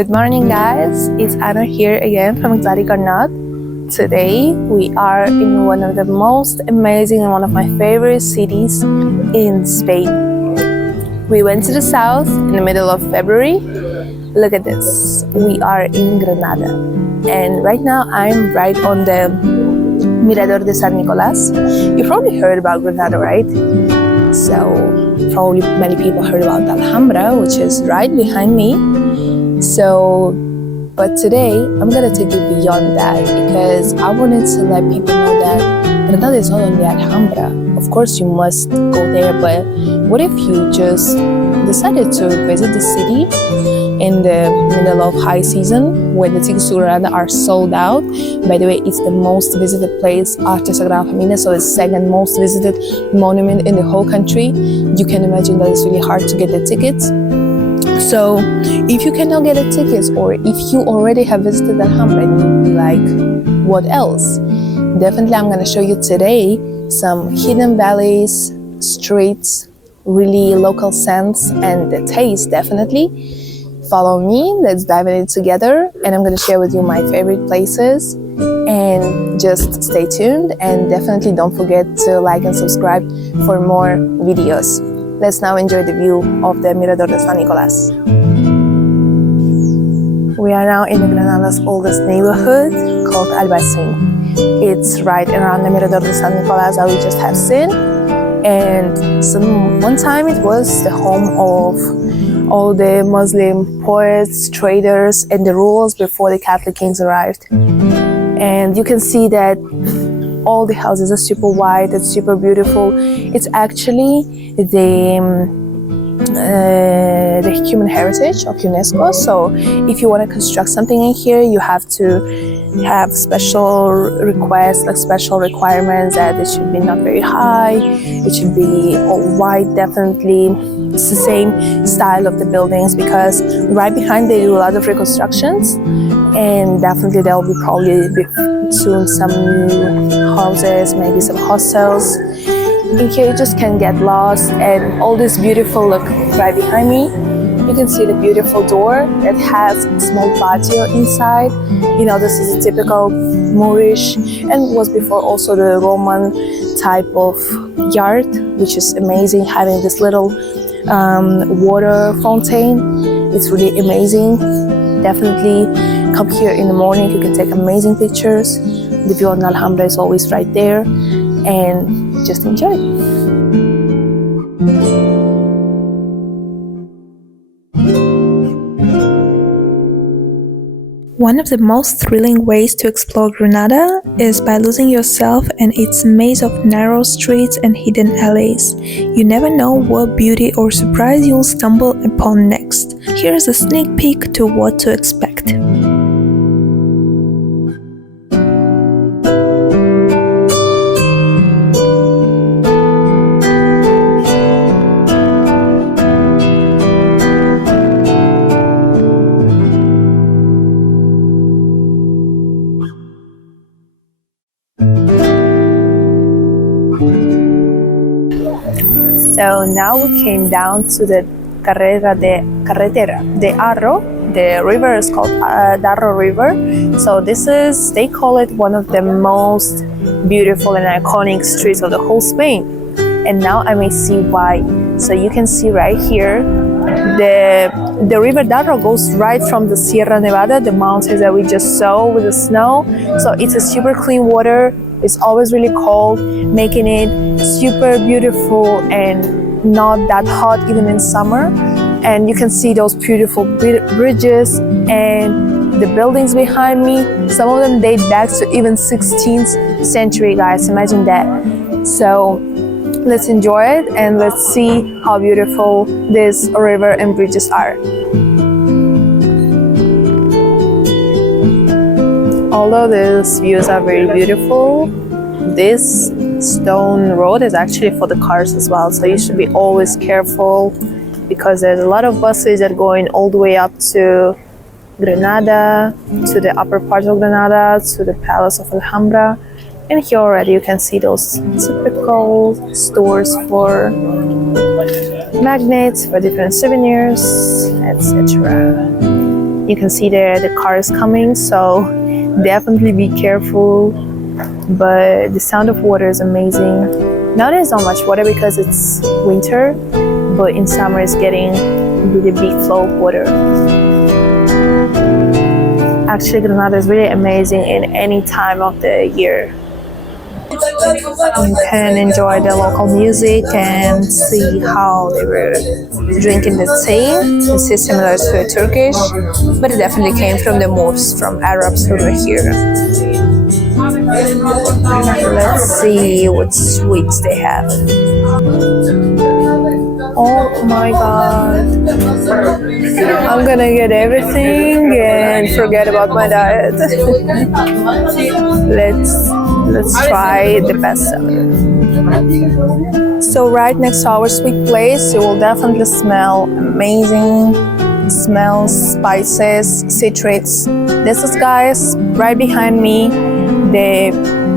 Good morning, guys. It's Anna here again from exotic or not. Today we are in one of the most amazing and one of my favorite cities in Spain. We went to the south in the middle of February. Look at this. We are in Granada, and right now I'm right on the Mirador de San Nicolás. You probably heard about Granada, right? So probably many people heard about Alhambra, which is right behind me. But today I'm gonna take you beyond that because I wanted to let people know that Granada is not only Alhambra. Of course you must go there, but what if you just decided to visit the city in the middle of high season when the tickets to Granada are sold out? By the way, it's the most visited place after Sagrada Familia, so it's second most visited monument in the whole country. You can imagine that it's really hard to get the tickets. So if you cannot get the tickets, or if you already have visited Alhambra and you'll be like, what else? Definitely I'm going to show you today some hidden valleys, streets, really local scents, and the taste definitely. Follow me, let's dive in it together, and I'm going to share with you my favorite places. And just stay tuned, and definitely don't forget to like and subscribe for more videos. Let's now enjoy the view of the Mirador de San Nicolás. We are now in Granada's oldest neighborhood called Albaicín. It's right around the Mirador de San Nicolás that we just have seen. And one time it was the home of all the Muslim poets, traders, and the rulers before the Catholic kings arrived. And you can see that all the houses are super white, it's super beautiful. It's actually the human heritage of UNESCO. So if you want to construct something in here, you have to have special requests, like special requirements that it should be not very high, it should be all white, definitely. It's the same style of the buildings because right behind they do a lot of reconstructions, and definitely there will be probably soon some new houses, maybe some hostels. In here you just can get lost, and all this beautiful, look right behind me, you can see the beautiful door that has a small patio inside. You know, this is a typical Moorish and was before also the Roman type of yard, which is amazing, having this little water fountain. It's really amazing. Definitely come here in the morning, you can take amazing pictures. The view on Alhambra is always right there, and just enjoy. One of the most thrilling ways to explore Granada is by losing yourself in its maze of narrow streets and hidden alleys. You never know what beauty or surprise you'll stumble upon next. Here's a sneak peek to what to expect. So now we came down to the carretera de Arro. The river is called Darro River. So this is, they call it one of the most beautiful and iconic streets of the whole Spain. And now I may see why. So you can see right here, the river Darro goes right from the Sierra Nevada, the mountains that we just saw with the snow. So it's a super clean water. It's always really cold, making it super beautiful and not that hot even in summer. And you can see those beautiful bridges and the buildings behind me. Some of them date back to even 16th century, guys. Imagine that. So let's enjoy it and let's see how beautiful this river and bridges are. Although these views are very beautiful, this stone road is actually for the cars as well, so you should be always careful because there's a lot of buses that are going all the way up to Granada, to the upper part of Granada, to the Palace of Alhambra. And here already you can see those typical stores for magnets, for different souvenirs, etc. You can see there the car is coming, so definitely be careful. But the sound of water is amazing. Now there's not much water because it's winter, but in summer it's getting really big flow of water. Actually, Granada is really amazing in any time of the year. You can enjoy the local music and see how they were drinking the tea. This is similar to Turkish, but it definitely came from the Moors, from Arabs who were here. Let's see what sweets they have. Oh my god. I'm gonna get everything and forget about my diet. Let's try the bestseller. So right next to our sweet place, you will definitely smell amazing smells, spices, citrus. This is, guys, right behind me, the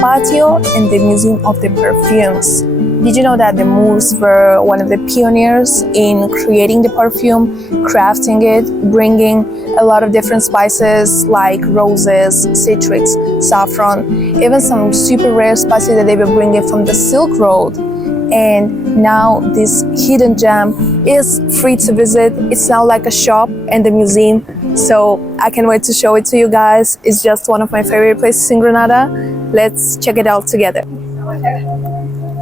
patio and the Museum of the Perfumes. Did you know that the Moors were one of the pioneers in creating the perfume, crafting it, bringing a lot of different spices like roses, citrus, saffron, even some super rare spices that they were bringing from the Silk Road. And now this hidden gem is free to visit. It's now like a shop and a museum. So I can't wait to show it to you guys. It's just one of my favorite places in Granada. Let's check it out together.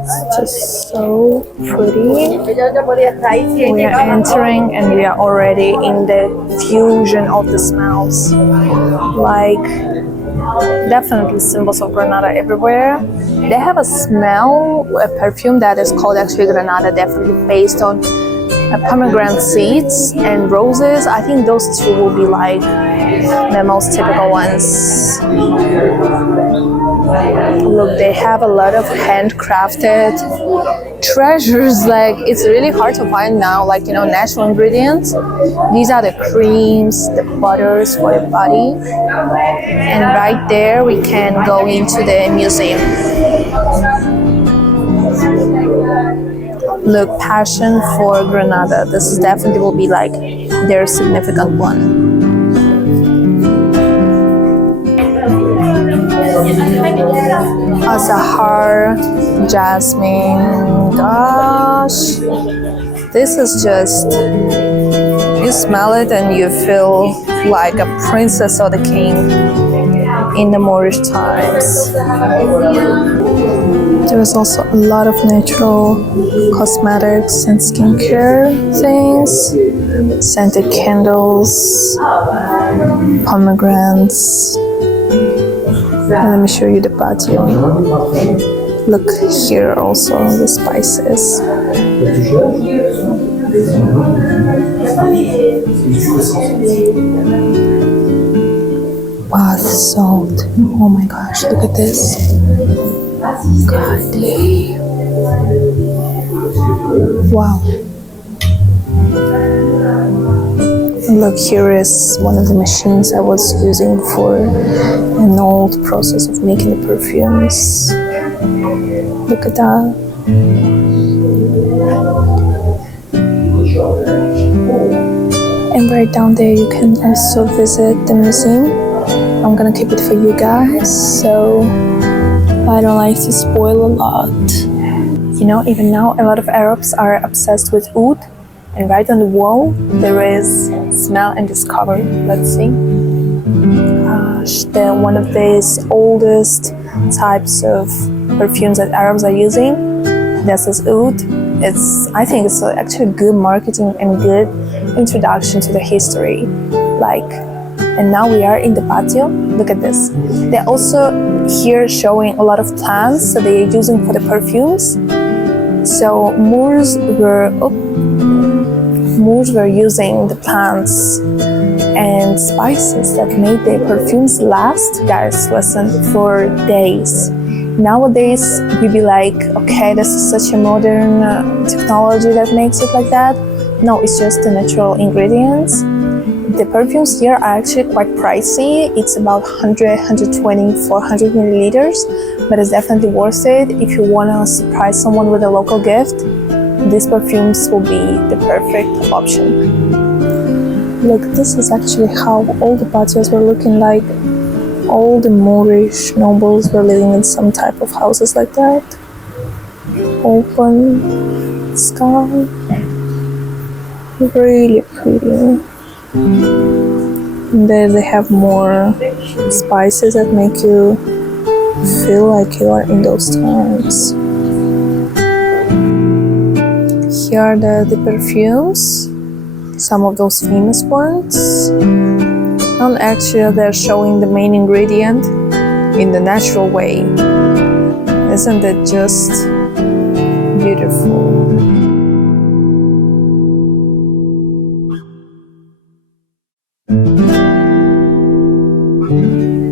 It's just so pretty. We are entering and we are already in the fusion of the smells. Like, definitely symbols of Granada everywhere. They have a smell, a perfume that is called actually Granada, definitely based on pomegranate seeds and roses. I think those two will be like the most typical ones. Look, they have a lot of handcrafted treasures. Like, it's really hard to find now, like, you know, natural ingredients. These are the creams, the butters for your body. And right there we can go into the museum. Look, passion for Granada. This is definitely will be like their significant one. Azahar, jasmine, gosh, this is just, you smell it and you feel like a princess or the king in the Moorish times. There is also a lot of natural cosmetics and skincare things, scented candles, pomegranates. And let me show you the patio. Look here also, the spices. Bath salt. Oh my gosh, look at this. God damn. Wow. Look, here is one of the machines I was using for an old process of making the perfumes. Look at that. And right down there you can also visit the museum. I'm gonna keep it for you guys, so I don't like to spoil a lot. You know, even now a lot of Arabs are obsessed with oud. And right on the wall, there is smell and discover. Let's see. Gosh, they're one of these oldest types of perfumes that Arabs are using. This is oud. I think it's actually good marketing and good introduction to the history. Like, and now we are in the patio. Look at this. They're also here showing a lot of plants that they are using for the perfumes. So Moors were using the plants and spices that made their perfumes last, guys, listen, for days. Nowadays, we'd be like, okay, this is such a modern technology that makes it like that. No, it's just the natural ingredients. The perfumes here are actually quite pricey. It's about 100, 120, 400 milliliters, but it's definitely worth it. If you want to surprise someone with a local gift, these perfumes will be the perfect option. Look, this is actually how all the patios were looking like. All the Moorish nobles were living in some type of houses like that. Open sky. Really pretty. And there they have more spices that make you feel like you are in those times. Here are the perfumes, some of those famous ones. And actually they're showing the main ingredient in the natural way. Isn't it just beautiful?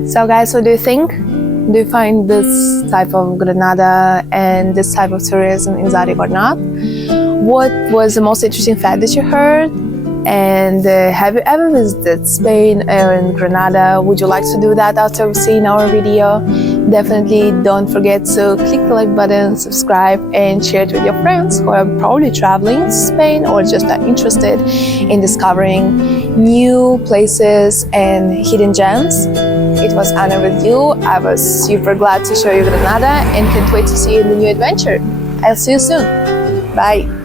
So guys, what do you think? Do you find this type of Granada and this type of tourism exotic or not? What was the most interesting fact that you heard? And have you ever visited Spain or in Granada? Would you like to do that after seeing our video? Definitely don't forget to click the like button, subscribe, and share it with your friends who are probably traveling to Spain or just are interested in discovering new places and hidden gems. It was Anna with you. I was super glad to show you Granada and can't wait to see you in the new adventure. I'll see you soon. Bye.